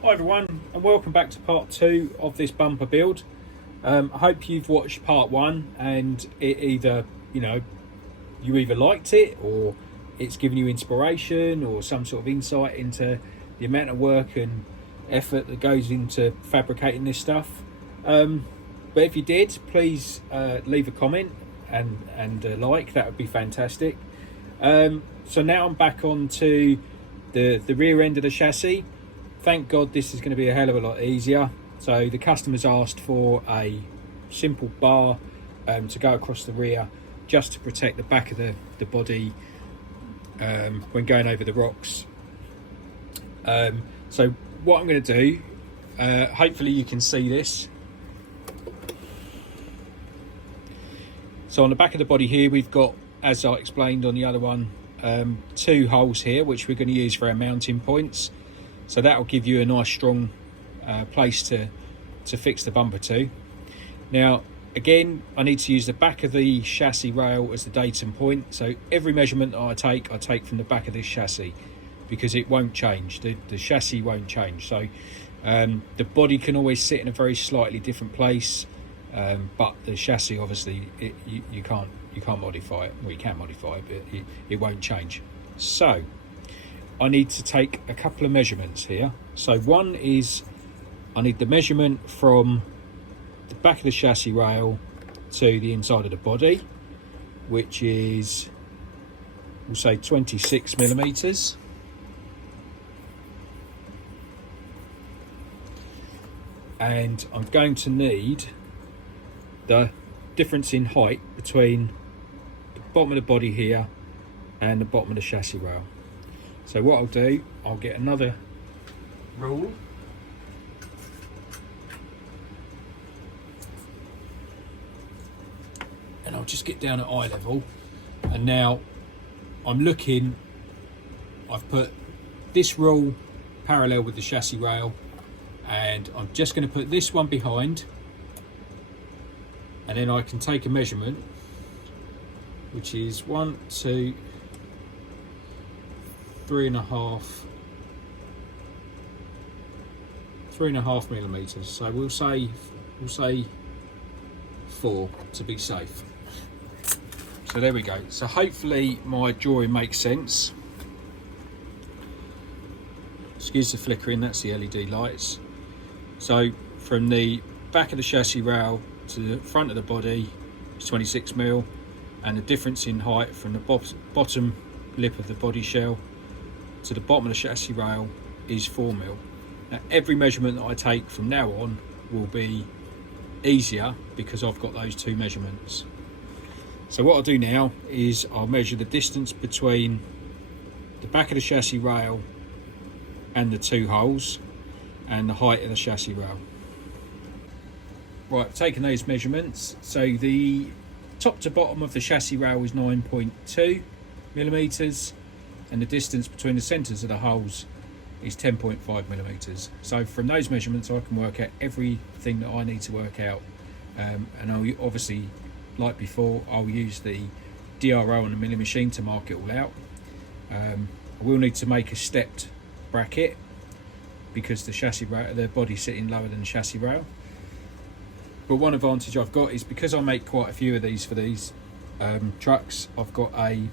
Hi everyone, and welcome back to part 2 of this bumper build. I hope you've watched part 1 and it either, you either liked it or it's given you inspiration or some sort of insight into the amount of work and effort that goes into fabricating this stuff. But if you did, please leave a comment and a like, that would be fantastic. So now I'm back onto the rear end of the chassis. Thank God this is going to be a hell of a lot easier. So the customers asked for a simple bar to go across the rear just to protect the back of the body when going over the rocks. So what I'm going to do, hopefully you can see this. So on the back of the body here we've got, as I explained on the other one, 2 holes here which we're going to use for our mounting points. So that will give you a nice strong place to fix the bumper to. Now again, I need to use the back of the chassis rail as the datum point. So every measurement that I take from the back of this chassis, because it won't change, the chassis won't change. So the body can always sit in a very slightly different place, but the chassis obviously you can't modify it. Well, you can modify it, but it won't change. So I need to take a couple of measurements here. So one is I need the measurement from the back of the chassis rail to the inside of the body, which is, we'll say 26 millimeters. And I'm going to need the difference in height between the bottom of the body here and the bottom of the chassis rail. So what I'll do, I'll get another rule and I'll just get down at eye level, and now I'm looking, I've put this rule parallel with the chassis rail, and I'm just going to put this one behind, and then I can take a measurement which is 1, 2, 3.5 millimeters. So we'll say 4 to be safe. So there we go. So hopefully my drawing makes sense. Excuse the flickering, that's the LED lights. So from the back of the chassis rail to the front of the body is 26 mil, and the difference in height from the bottom lip of the body shell to the bottom of the chassis rail is 4 mil. Now every measurement that I take from now on will be easier because I've got those 2 measurements. So what I'll do now is I'll measure the distance between the back of the chassis rail and the 2 holes and the height of the chassis rail. Right, taking those measurements, so the top to bottom of the chassis rail is 9.2 millimeters, and the distance between the centres of the holes is 10.5 millimeters. So from those measurements I can work out everything that I need to work out, and I'll obviously, like before, I'll use the DRO on the milling machine to mark it all out. I will need to make a stepped bracket because the chassis rail, the body's sitting lower than the chassis rail. But one advantage I've got is because I make quite a few of these for these trucks, I've got a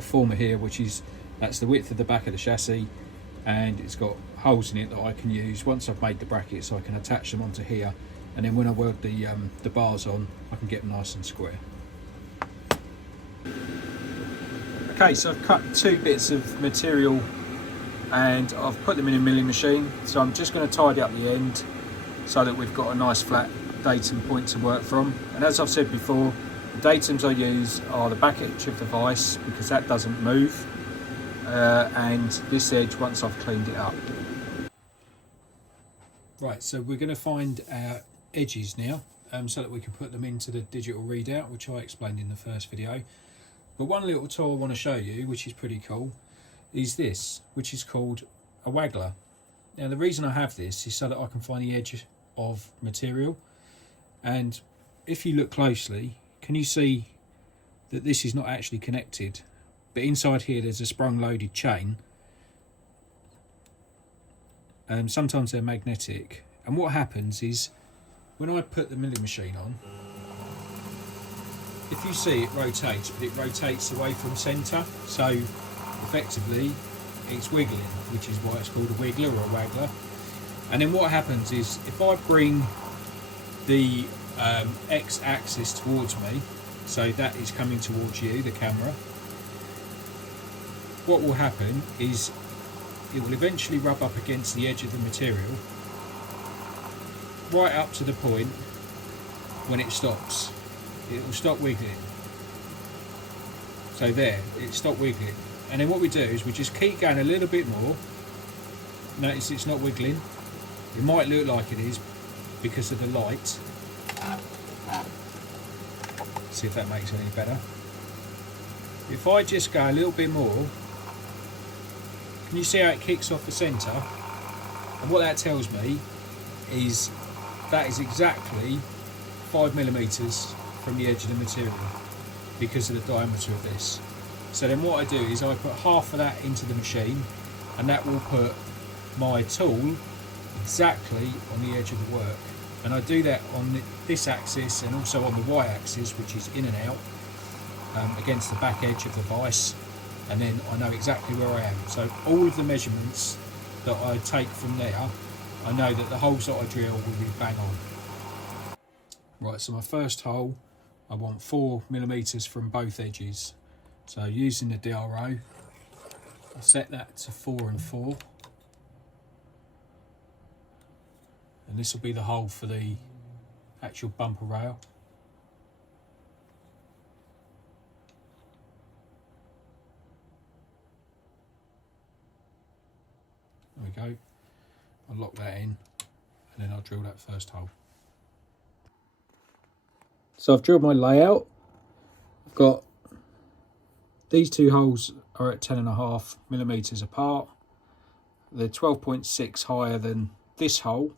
former here that's the width of the back of the chassis, and it's got holes in it that I can use once I've made the brackets. I can attach them onto here, and then when I weld the bars on, I can get them nice and square. Okay, so I've cut 2 bits of material and I've put them in a milling machine. So I'm just going to tidy up the end so that we've got a nice flat datum point to work from. And as I've said before, the datums I use are the back edge of the vise because that doesn't move, and this edge once I've cleaned it up. Right, so we're going to find our edges now so that we can put them into the digital readout, which I explained in the first video. But one little tool I want to show you, which is pretty cool, is this, which is called a waggler. Now the reason I have this is so that I can find the edge of material, and if you look closely, can you see that this is not actually connected, but inside here there's a sprung loaded chain, Sometimes they're magnetic, and what happens is when I put the milling machine on, if you see it rotates, but it rotates away from centre, so effectively it's wiggling, which is why it's called a wiggler or a waggler. And then what happens is if I bring the x-axis towards me, so that is coming towards you, the camera, what will happen is it will eventually rub up against the edge of the material right up to the point when it stops. It will stop wiggling. So there, it stopped wiggling. And then what we do is we just keep going a little bit more. Notice it's not wiggling. It might look like it is because of the light. See if that makes it any better. If I just go a little bit more, can you see how it kicks off the centre? And what that tells me is that is exactly 5mm from the edge of the material because of the diameter of this. So then what I do is I put half of that into the machine, and that will put my tool exactly on the edge of the work. And I do that on this axis and also on the y-axis, which is in and out, against the back edge of the vise, and then I know exactly where I am. So all of the measurements that I take from there, I know that the holes that I drill will be bang on. Right, so my first hole, I want 4mm from both edges. So using the DRO, I set that to 4 and 4. And this will be the hole for the actual bumper rail. There we go. I'll lock that in, and then I'll drill that first hole. So I've drilled my layout. I've got these two holes are at 10.5mm apart. They're 12.6 higher than this hole,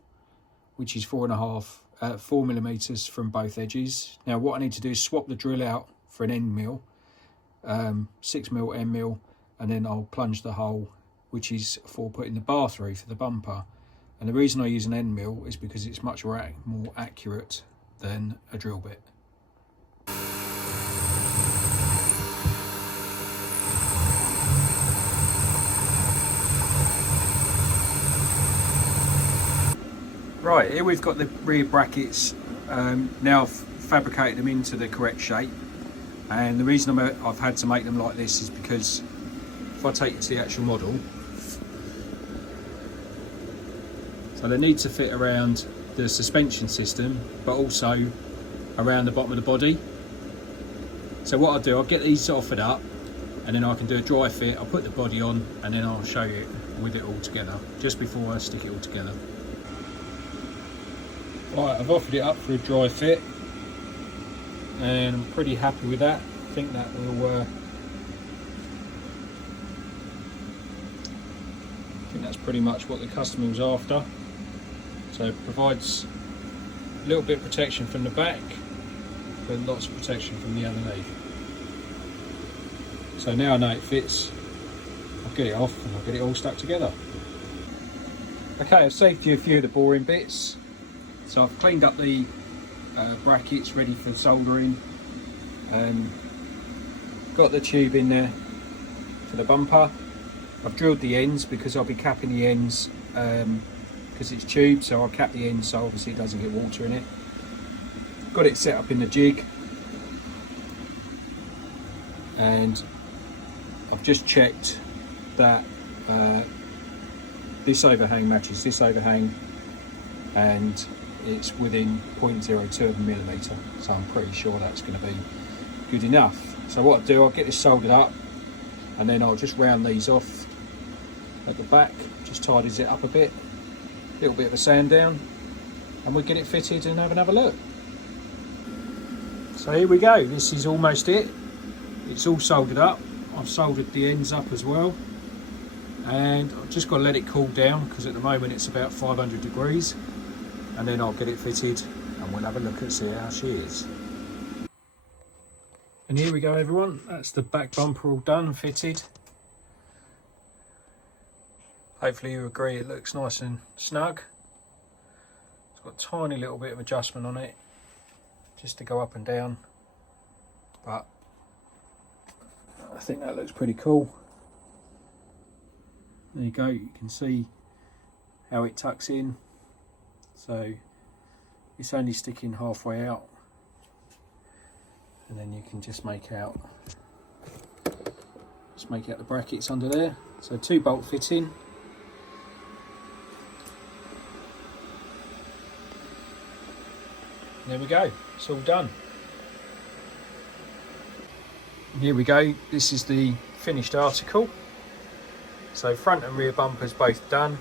which is 4mm from both edges. Now what I need to do is swap the drill out for an end mill, 6mm end mill, and then I'll plunge the hole, which is for putting the bar through for the bumper. And the reason I use an end mill is because it's much more accurate than a drill bit. Right, here we've got the rear brackets. Now I've fabricated them into the correct shape, and the reason I've had to make them like this is because if I take you to the actual model, so they need to fit around the suspension system, but also around the bottom of the body. So what I'll do, I'll get these offered up, and then I can do a dry fit. I'll put the body on, and then I'll show you with it all together, just before I stick it all together. Right, I've offered it up for a dry fit, and I'm pretty happy with that. I think that will, I think that's pretty much what the customer was after. So it provides a little bit of protection from the back, but lots of protection from the underneath. So now I know it fits, I'll get it off and I'll get it all stuck together. Okay, I've saved you a few of the boring bits. So I've cleaned up the brackets ready for soldering, got the tube in there for the bumper. I've drilled the ends because I'll be capping the ends because it's tube, so I'll cap the ends so obviously it doesn't get water in it. Got it set up in the jig, and I've just checked that this overhang matches this overhang, and it's within 0.02 of a millimetre, so I'm pretty sure that's going to be good enough. So what I'll do, I'll get this soldered up, and then I'll just round these off at the back, just tidies it up a bit, a little bit of a sand down, and we'll get it fitted and have another look. So here we go, this is almost it. It's all soldered up. I've soldered the ends up as well, and I've just got to let it cool down because at the moment it's about 500 degrees, and then I'll get it fitted and we'll have a look and see how she is. And here we go everyone, that's the back bumper all done, fitted. Hopefully you agree it looks nice and snug. It's got a tiny little bit of adjustment on it just to go up and down, but I think that looks pretty cool. There you go, you can see how it tucks in, so it's only sticking halfway out, and then you can just make out the brackets under there. So 2 bolt fitting. There we go, it's all done. Here we go, this is the finished article. So front and rear bumpers both done.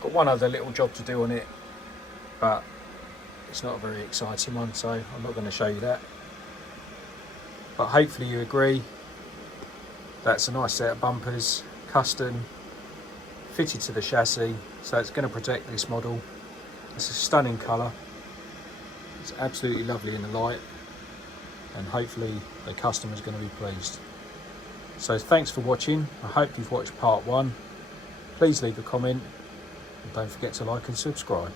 Got one other little job to do on it, but it's not a very exciting one, so I'm not going to show you that. But hopefully you agree, that's a nice set of bumpers, custom, fitted to the chassis, so it's going to protect this model. It's a stunning colour. It's absolutely lovely in the light, and hopefully the customer's going to be pleased. So thanks for watching. I hope you've watched part 1. Please leave a comment and don't forget to like and subscribe.